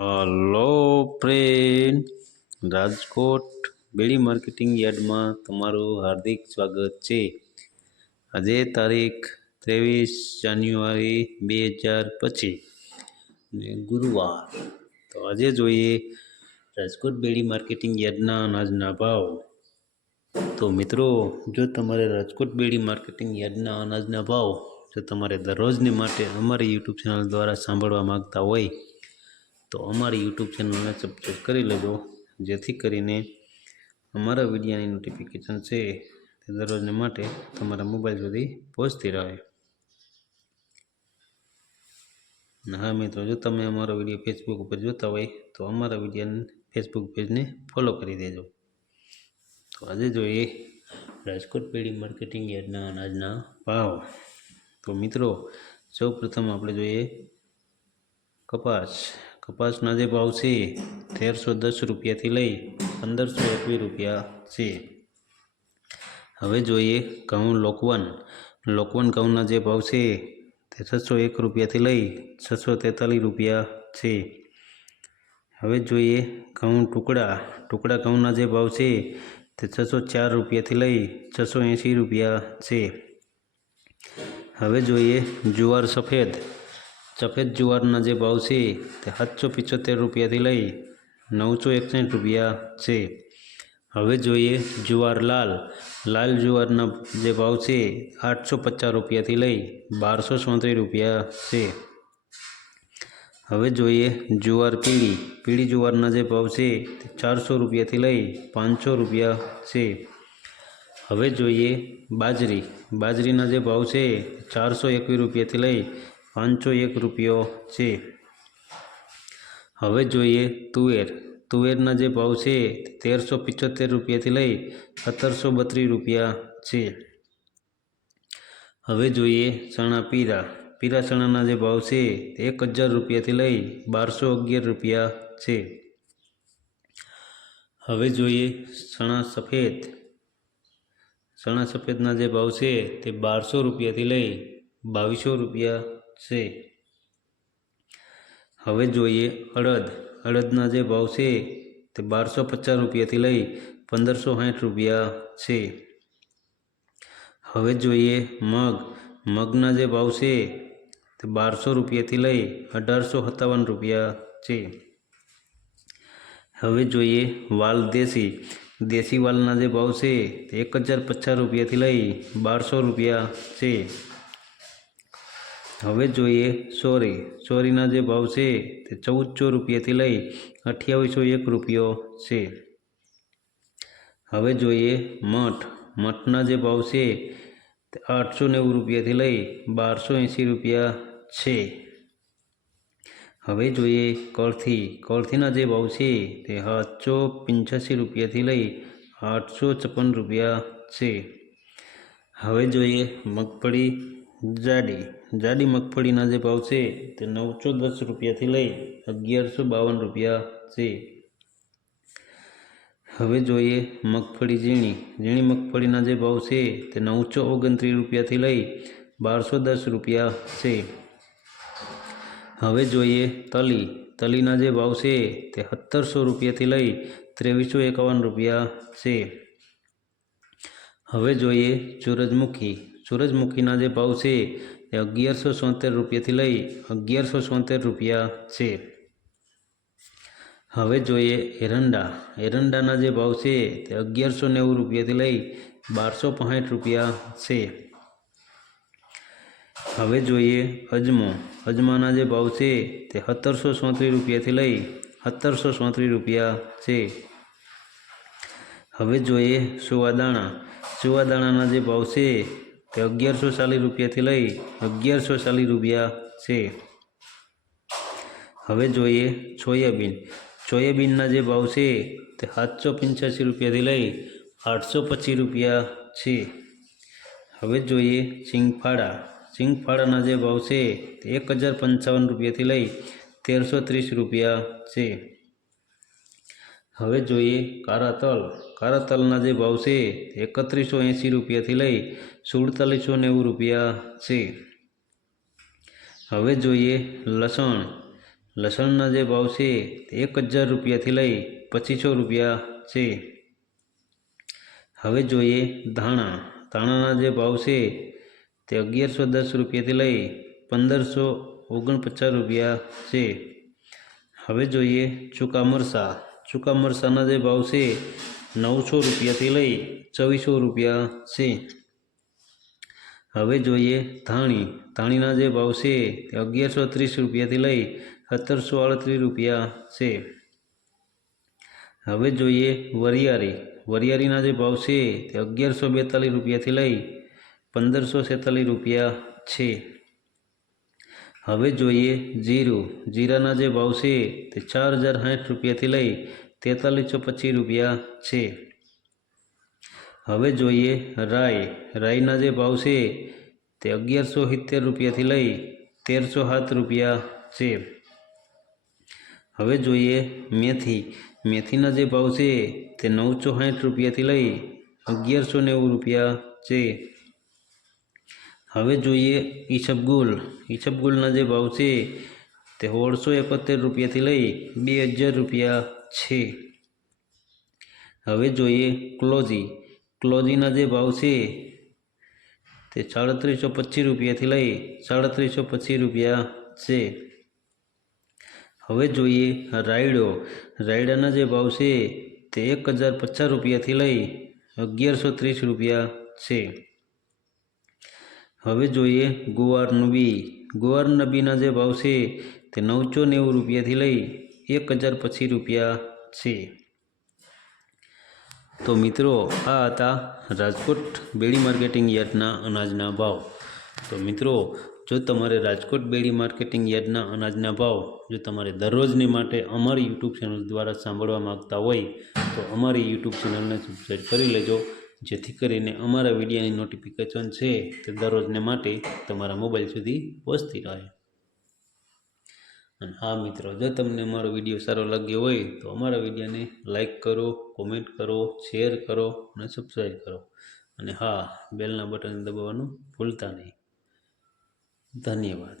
Hello friend, Rajkot બેડી marketing યાર્ડમાં તમારું હાર્દિક સ્વાગત છે। આજે તારીખ 23 જાન્યુઆરી 2025 ને ગુરુવાર। તો આજે જોઈએ રાજકોટ બેડી માર્કેટિંગ યાર્ડના અનાજના ભાવ। તો મિત્રો, જો તમારે રાજકોટ બેડી માર્કેટિંગ યાર્ડના અનાજના ભાવ જો તમારે દરરોજની માટે અમારી યુટ્યુબ ચેનલ દ્વારા સાંભળવા માગતા હોય તો અમારી યુટ્યુબ ચેનલને સબસ્ક્રાઈબ કરી લેજો, જેથી કરીને અમારા વિડીયોની નોટિફિકેશન છે તે દરરોજને માટે તમારા મોબાઈલ સુધી પહોંચતી રહે। હા મિત્રો, જો તમે અમારો વિડીયો ફેસબુક ઉપર જોતા હોય તો અમારા વિડીયો ફેસબુક પેજને ફોલો કરી દેજો। તો આજે જોઈએ રાજકોટ બેડી માર્કેટિંગ યાર્ડના અનાજના ભાવ। તો મિત્રો, સૌ પ્રથમ આપણે જોઈએ કપાસના જે ભાવ છે 1310 રૂપિયાથી લઈ 1521 રૂપિયા છે। હવે જોઈએ ઘઉં લોકવન ઘઉંના જે ભાવ છે તે 601 રૂપિયાથી લઈ 643 રૂપિયા છે। હવે જોઈએ ઘઉં ટુકડા ઘઉંના જે ભાવ છે તે 604 રૂપિયાથી લઈ 680 રૂપિયા છે। હવે જોઈએ જુવાર સફેદ જુવારના જે ભાવ છે તે 775 રૂપિયાથી લઈ 961 રૂપિયા છે। હવે જોઈએ જુવાર લાલ જુવારના જે ભાવ છે 850 રૂપિયાથી લઈ 1234 રૂપિયા છે। હવે જોઈએ જુવાર પીળી જુવારના જે ભાવ છે તે 400 રૂપિયાથી લઈ 500 રૂપિયા છે। હવે જોઈએ બાજરીના જે ભાવ છે 421 રૂપિયાથી લઈ 501 રૂપિયો છે। હવે જોઈએ તુવેરના જે ભાવ છે 1375 રૂપિયાથી લઈ 1732 રૂપિયા છે। હવે જોઈએ પીળા ચણાના જે ભાવ છે તે 1000 રૂપિયાથી લઈ 1211 રૂપિયા છે। હવે જોઈએ ચણા સફેદના જે ભાવ છે તે 1200 રૂપિયાથી લઈ 2200 રૂપિયા છે। હવે જોઈએ અડદના જે ભાવ છે તે 1250 રૂપિયાથી લઈ 1560 રૂપિયા છે। હવે જોઈએ મગના જે ભાવ છે તે 1200 રૂપિયાથી લઈ 1857 રૂપિયા છે। હવે જોઈએ વાલ દેશી વાલના જે ભાવ છે તે 1050 રૂપિયાથી લઈ 1200 રૂપિયા છે। હવે જોઈએ ચોરીના જે ભાવ છે તે 1400 રૂપિયાથી લઈ 2801 રૂપિયો છે। હવે જોઈએ મઠના જે ભાવ છે તે 890 રૂપિયાથી લઈ 1280 રૂપિયા છે। હવે જોઈએ કોળથીના જે ભાવ છે તે 785 રૂપિયાથી લઈ 856 રૂપિયા છે। હવે જોઈએ મગફળી જાડી મગફળીના જે ભાવ છે તે 910 રૂપિયાથી લઈ 1152 રૂપિયા છે। હવે જોઈએ મગફળી ઝીણી મગફળીના જે ભાવ છે તે 929 રૂપિયાથી લઈ 1210 રૂપિયા છે। હવે જોઈએ તલીના જે ભાવ છે તે 1700 રૂપિયાથી લઈ 2351 રૂપિયા છે। હવે જોઈએ સૂરજમુખીના જે ભાવ છે તે 1176 રૂપિયાથી લઈ 1176 રૂપિયા છે। હવે જોઈએ એરંડાના જે ભાવ છે તે 1190 રૂપિયાથી લઈ 1265 રૂપિયા છે। હવે જોઈએ અજમાના જે ભાવ છે તે 1734 રૂપિયાથી લઈ 1734 રૂપિયા છે। હવે જોઈએ સુવાદાણાના જે ભાવ છે તે 1140 રૂપિયાથી લઈ 1140 રૂપિયા છે। હવે જોઈએ સોયાબીનના જે ભાવ છે તે 785 રૂપિયાથી લઈ 825 રૂપિયા છે। હવે જોઈએ સિંગફાળાના જે ભાવ છે તે 1055 રૂપિયાથી લઈ 1330 રૂપિયા છે। હવે જોઈએ કાળા તલના જે ભાવ છે તે 3180 રૂપિયાથી લઈ 4790 રૂપિયા છે। હવે જોઈએ લસણ લસણના જે ભાવ છે તે 1000 રૂપિયાથી લઈ 2500 રૂપિયા છે. હવે જોઈએ ધાણા. ધાણાના જે ભાવ છે તે 1110 રૂપિયાથી લઈ 1549 રૂપિયા છે. હવે જોઈએ ચૂકા મરચાં. ચૂકા મરચાંના જે ભાવ છે 900 રૂપિયાથી લઈ 2400 રૂપિયા છે. હવે જોઈએ ધાણી. ધાણીના જે ભાવ છે તે 1130 રૂપિયાથી લઈ 1738 રૂપિયા છે. હવે જોઈએ વરિયાળી. વરિયાળીના જે ભાવ છે તે 1142 રૂપિયાથી લઈ 1546 રૂપિયા છે. હવે જોઈએ જીરું. જીરાના જે ભાવ છે તે 4060 રૂપિયાથી લઈ 4325 રૂપિયા છે. હવે જોઈએ રાઈ. રાઈના જે ભાવ છે તે 1170 રૂપિયાથી લઈ 1307 રૂપિયા છે. હવે જોઈએ મેથી. મેથીના જે ભાવ છે તે 960 રૂપિયાથી લઈ 1190 રૂપિયા છે. હવે જોઈએ ઈસબગુલ. ઈસબગુલના જે ભાવ છે તે 1671 રૂપિયાથી લઈ 2000 રૂપિયા છે. હવે જોઈએ ક્લોજી. ક્લોજીના જે ભાવ છે તે 3725 રૂપિયાથી લઈ 3725 રૂપિયા છે. હવે જોઈએ રાયડો. રાયડાના જે ભાવ છે તે 1050 રૂપિયાથી લઈ 1130 રૂપિયા છે. હવે જોઈએ ગુવારનું બી. ગુવારના બીના જે ભાવ છે તે 990 રૂપિયાથી લઈ 1025 રૂપિયા છે. તો મિત્રો આ હતા રાજકોટ બેડી માર્કેટિંગ યાર્ડના અનાજના ભાવ. તો મિત્રો જો તમારે રાજકોટ બેડી માર્કેટિંગ યાર્ડના અનાજના ભાવ જો તમારે દરરોજની માટે અમારી યુટ્યુબ ચેનલ દ્વારા સાંભળવા માગતા હોય તો અમારી યુટ્યુબ ચેનલને સબસ્ક્રાઈબ કરી લેજો, જેથી કરીને અમારા વિડીયોની નોટિફિકેશન છે તે દરરોજને માટે તમારા મોબાઈલ સુધી પહોંચતી રહે. અને હા મિત્રો, જો તમને અમારો વિડીયો સારો લાગ્યો હોય તો અમારા વિડીયોને લાઈક કરો, કોમેન્ટ કરો, શેર કરો અને સબસ્ક્રાઈબ કરો. અને હા, બેલના બટન દબાવવાનું ભૂલતા નહીં. ધન્યવાદ.